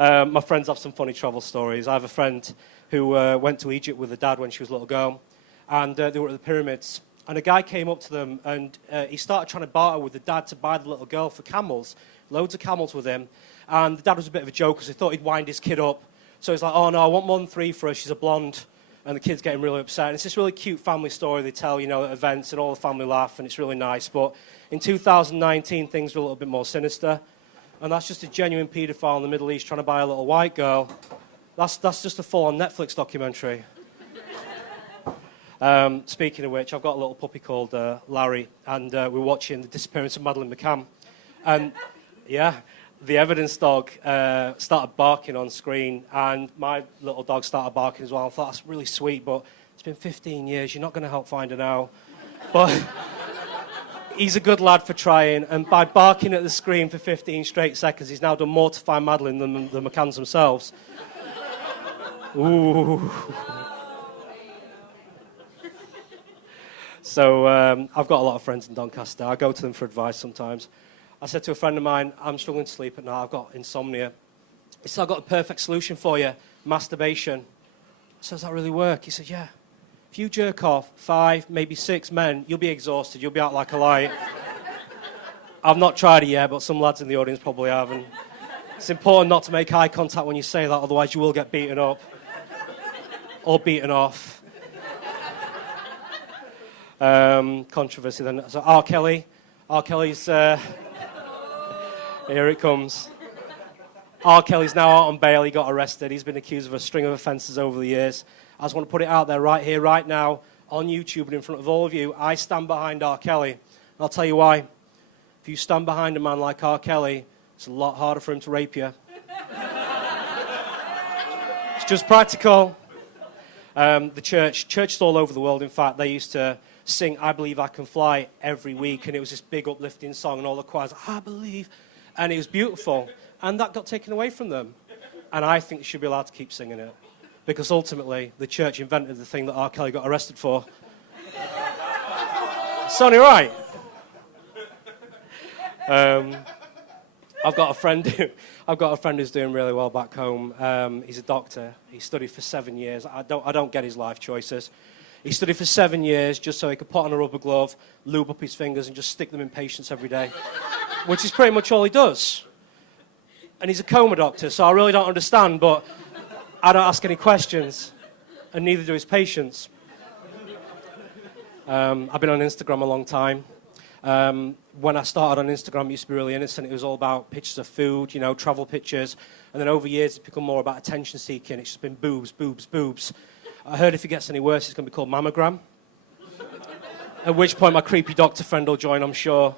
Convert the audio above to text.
My friends have some funny travel stories. I have a friend who went to Egypt with her dad when she was a little girl, and they were at the pyramids. And a guy came up to them, and he started trying to barter with the dad to buy the little girl for camels. Loads of camels with him. And the dad was a bit of a joke because he thought he'd wind his kid up. So he's like, oh, no, I want more than 3 for her. She's a blonde. And the kid's getting really upset. And it's this really cute family story they tell, at events, and all the family laugh, and it's really nice. But in 2019, things were a little bit more sinister. And that's just a genuine paedophile in the Middle East trying to buy a little white girl. That's just a full-on Netflix documentary. Speaking of which, I've got a little puppy called Larry, and we're watching The Disappearance of Madeleine McCann. And, yeah, the evidence dog started barking on screen, and my little dog started barking as well. I thought, that's really sweet, but it's been 15 years. You're not going to help find her now. But he's a good lad for trying, and by barking at the screen for 15 straight seconds, he's now done more to find Madeleine than the McCanns themselves. Ooh. So I've got a lot of friends in Doncaster. I go to them for advice sometimes. I said to a friend of mine, I'm struggling to sleep at night. I've got insomnia. He said, I've got a perfect solution for you, masturbation. I said, does that really work? He said, yeah. If you jerk off 5, maybe 6 men, you'll be exhausted. You'll be out like a light. I've not tried it yet, but some lads in the audience probably have. And it's important not to make eye contact when you say that, otherwise you will get beaten up or beaten off. Controversy then. So R. Kelly's... Here it comes. R. Kelly's now out on bail. He got arrested. He's been accused of a string of offences over the years. I just want to put it out there right here, right now, on YouTube and in front of all of you. I stand behind R. Kelly. And I'll tell you why. If you stand behind a man like R. Kelly, it's a lot harder for him to rape you. It's just practical. The churches all over the world, in fact, they used to sing I Believe I Can Fly every week, and it was this big uplifting song, and all the choirs, I believe, and it was beautiful. And that got taken away from them. And I think they should be allowed to keep singing it. Because ultimately, the church invented the thing that R. Kelly got arrested for. It's only right. I've got a friend who's doing really well back home. He's a doctor. He studied for 7 years. I don't get his life choices. He studied for 7 years just so he could put on a rubber glove, lube up his fingers, and just stick them in patients every day, which is pretty much all he does. And he's a coma doctor, so I really don't understand, but I don't ask any questions, and neither do his patients. I've been on Instagram a long time. When I started on Instagram, it used to be really innocent. It was all about pictures of food, travel pictures. And then over years, it's become more about attention-seeking. It's just been boobs, boobs, boobs. I heard if it gets any worse, it's going to be called mammogram. At which point, my creepy doctor friend will join, I'm sure.